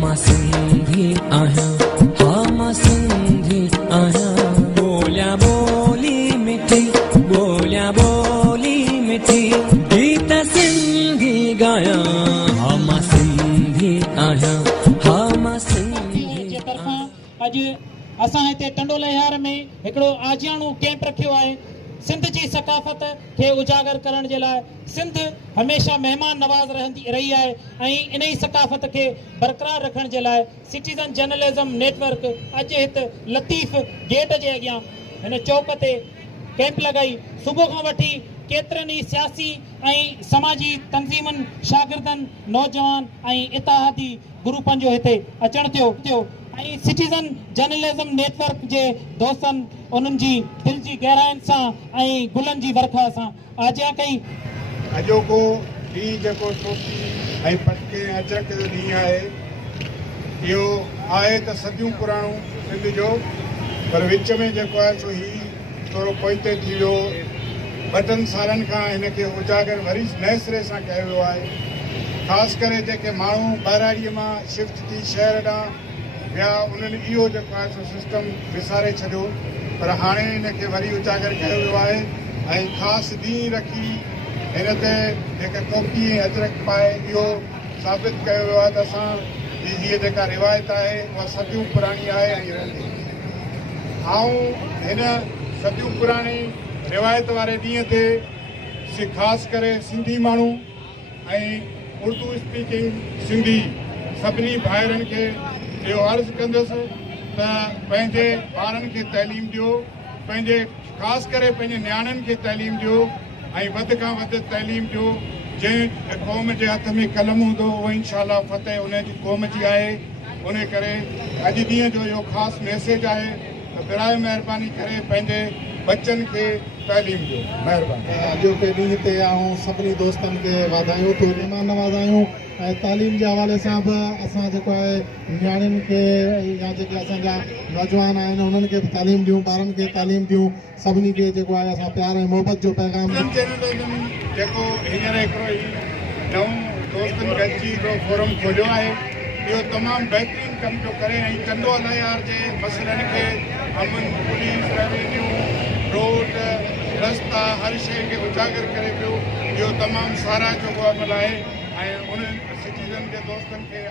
मां सिंधी आहियां, हा मां सिंधी आहियां। ॿोलियां ॿोली मिठी, ॿोलियां ॿोली मिठी, गीत सिंधी गायां, हा मां सिंधी आहियां, हा मां सिंधी जे तरफ़ां अॼु असां हिते टंडोलहार में हिकिड़ो आजियाणो कैंप रखियो आहे सिंध जी सकाफ़त खे उजागर करण जे लाइ। सिंध हमेशह महिमान नवाज़ रही आहे ऐं इन ई सकाफ़त खे बरक़रार रखण जे लाइ सिटीज़न जर्नलिज़म नेटवर्क अॼु हिते लतीफ़ गेट जे अॻियां हिन चौक ते कैंप लॻाई। सुबुह खां वठी केतिरनि ई सियासी ऐं समाजी तंज़ीमुनि, शागिर्दनि, नौजवान ऐं इतिहादी ग्रुपनि जो हिते अचणु थियो ऐं सिटीज़न जर्नलिज़म नेटवर्क जे दोस्तनि उन्हनि जी दिलि जी गहराइनि सां ऐं गुलनि जी वर्खा सां आजिया कई। अॼोको ॾींहुं जेको टोपी ऐं पटके अजरक जो ॾींहुं आहे, इहो आहे त सदियूं पुराणो सिंध जो, पर विच में जेको आहे सो हीउ थोरो पोइते थी वियो। 2 सालनि खां हिनखे उजागर वरी नए सिरे सां कयो वियो आहे। ख़ासि करे जेके माण्हू ॿाहिराड़ीअ मां शिफ्ट थी शहर ॾांहुं विया, उन्हनि इहो जेको आहे सो सिस्टम विसारे छॾियो, पर हाणे हिनखे वरी उजागर कयो वियो आहे ऐं ख़ासि ॾींहुं रखी हिन ते जेके टोपी ऐं अजरक पाए इहो साबित कयो वियो आहे त असांजी हीअ जेका रिवायत आहे उहा सदियूं पुराणी आहे ऐं रहंदी। हिन सदियूं पुराणी रिवायत वारे ॾींहं ते ख़ासि करे सिंधी माण्हू ऐं उर्दू स्पीकिंग सिंधी सभिनी भाइरनि खे इहो अर्ज़ु कंदुसि त पंहिंजे ॿारनि खे तइलीम ॾियो, पंहिंजे ख़ासि करे पंहिंजे नियाणियुनि खे तइलीम ॾियो ऐं वधि खां वधि तइलीम ॾियो। जंहिं क़ौम जे हथ में कलम हूंदो उहो इंशाअल्लाह फतेह उनजी क़ौम जी आहे। उन करे अॼु ॾींहं जो इहो ख़ासि मैसेज आहे त बिराए महिरबानी करे पंहिंजे बच्चनि खे तइलीम ॾियो। महिरबानी। अॼोके ॾींहं ते आऊं सभिनी दोस्तनि खे वाधायूं थो महिमान नवाज़ायूं ऐं तालीम जे हवाले सां बि असां जेको आहे नियाणियुनि खे या जेके असांजा नौजवान आहिनि उन्हनि खे बि तालीम ॾियूं, ॿारनि खे तालीम ॾियूं, सभिनी खे जेको आहे असां प्यार ऐं मोहबत जो पैगाम जेको हींअर हिकिड़ो नओं दोस्तनि गॾिजी हिकिड़ो फोरम खोलियो आहे, इहो तमामु बहितरीनु कमु पियो करे ऐं टंडोलहार जे मसइलनि खे अमन, पुलिस, रेवेन्यू, रोड, रस्ता, हर शइ खे उजागर करे पियो। इहो तमामु साराह जो अमल आहे ऐं उन सिटीज़न जे दोस्तनि खे